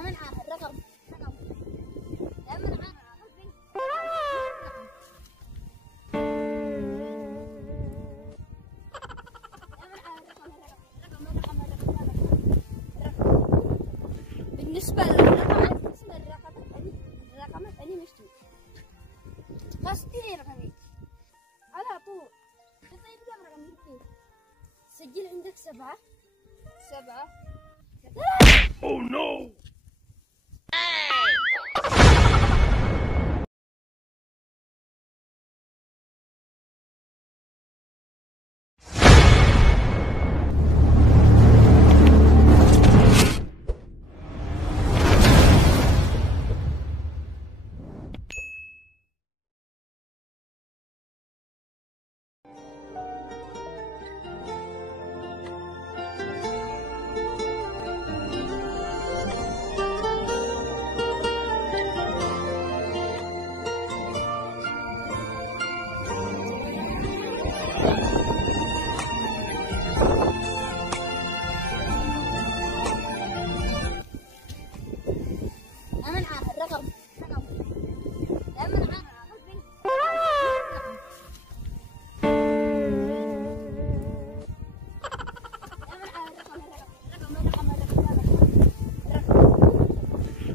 من عارف الرقم لا من عارف بالنسبة للرقمات الرقمات أنا مشتي بس تري رقمي على طول طيب كم رقم يكفي سجل عندك 7 Oh no! من عارف الرقم لا من عارف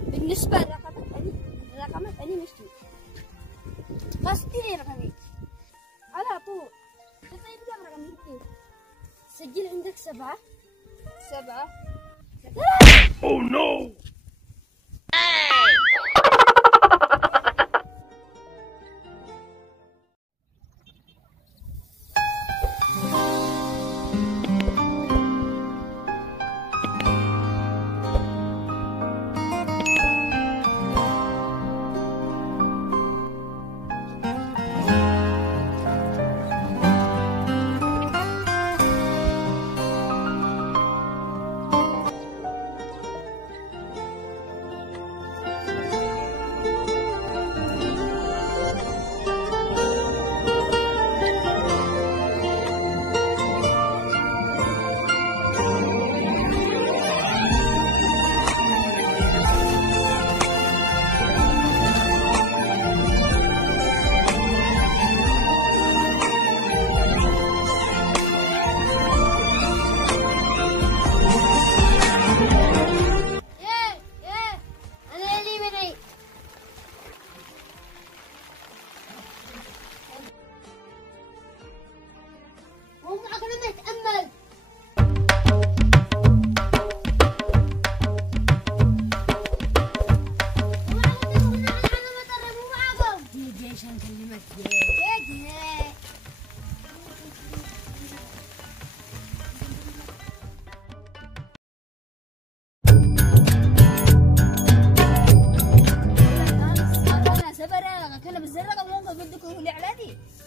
بالنسبة للرقمات أنا مشتي بس تري رقمي على طول طيب كم رقم يكفي سجل عندك 7 Oh no!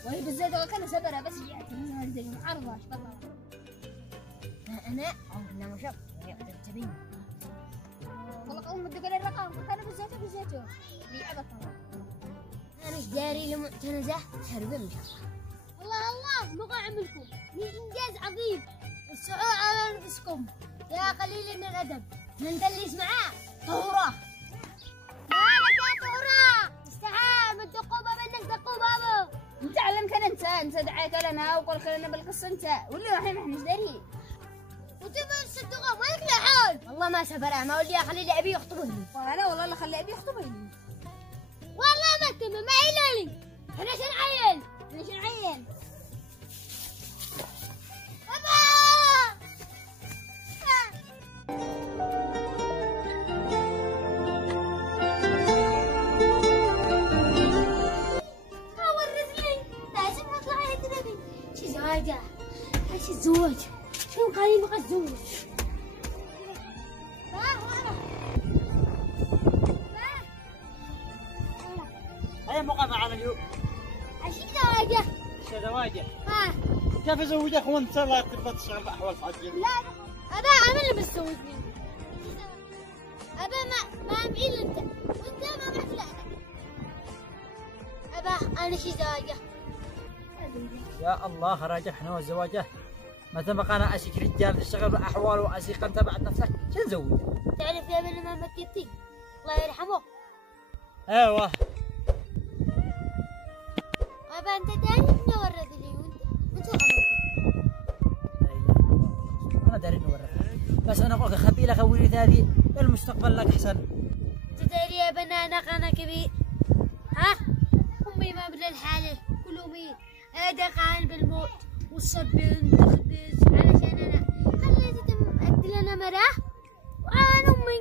وهي بالزيادة كان سبرة بس جاءت منها زي معرضة شبطة أنا عمرنا ما شفت هي تبين والله قوم بدي أقول الرقم قلت أنا بالزيادة لي أبد أنا إيش داري لمعتنزة تهرب إن شاء الله الله مقع عملكم من إنجاز عظيم السعود على نفسكم يا قليل من الأدب من اللي يسمعه طهورة مالك يا طهورة استحال من دقوبة منك دقوبة انت علمتنا انت دعيت لنا وقلت لنا بالقصه انت واللي الحين احنا ايش دارين وتبغى تصدقوا مالك له حول والله ما سبره ما ولي اخلي لي ابي يخطبني وانا والله اللي خلي ابي يخطبني والله ما تم ما يلالي احنا شنعين الزواج شنو قال لي ما اتزوج هيا مقابلة على اليوم عشان زواجه زواجه كيف ازوجك وانت لا تبغى تشتغل باحوال فاضيه؟ لا ابا انا اللي بتزوج مني ابا ما معي انت وانت ما معك لا ابا انا شي زواجه يا الله راجحنا والزواجه متى ما انا اسيك رجال تشتغل باحوال واسيق انت بعد نفسك شو نسوي؟ تعرف يا ابن ما مكتي الله يرحمه. ايوه أبا أنت داري إني ورد لي وأنت انا داري انه ورث، بس انا اقول لك خبي لك ورث هذه للمستقبل لك احسن. أنت داري يا بنانا أنا كبير ها؟ أمي ما بلا الحالة كل يومين دقان بالموت والصبن تخبز علشان أنا خليت أدي لنا مراه وأنا أمي.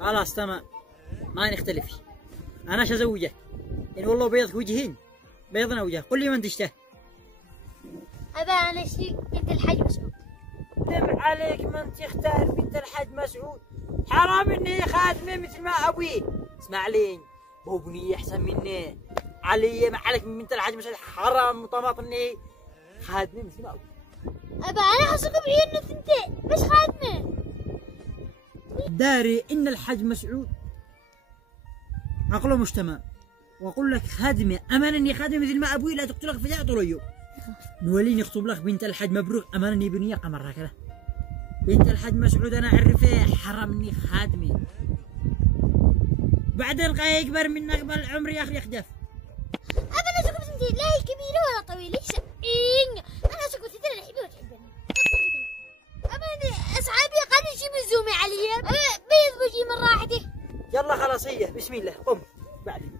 خلاص تمام ما نختلف. انا شو ازوجك؟ ان والله بيضك وجهين بيضنا وجه، قل لي من تشتهي. أبا أنا شي بنت الحاج مسعود. دم عليك من تختار بنت الحاج مسعود، حرام اني خادمه مثل ما ابوي. اسمع لي بو بني احسن مني، علي ما عليك من بنت الحاج مسعود، حرام طماط اني خادمه مثل ما ابوي. أبا أنا حصلكم بعيوننا ثنتين بس خادمة. داري ان الحاج مسعود عقله مش تمام، واقول لك خادمه امان اني خادمه مثل ما ابوي لا تقتلك فجاه طول نوليني اخطب لك بنت الحاج مبروك امان اني بنيه قمر هكذا. بنت الحاج مسعود انا اعرفها حرام اني خادمه، بعدين قاي يكبر من قبل عمري يا اخي يخجف. أبا أنا شكو بسنتين لا هي كبيرة ولا طويلة أنا شكو تدري أنا أحبها وتحبني. أبا أصحابي قالوا شي مزومي علي بيض بجي من راحتي. يلا خلاص هي بسم الله قم بعد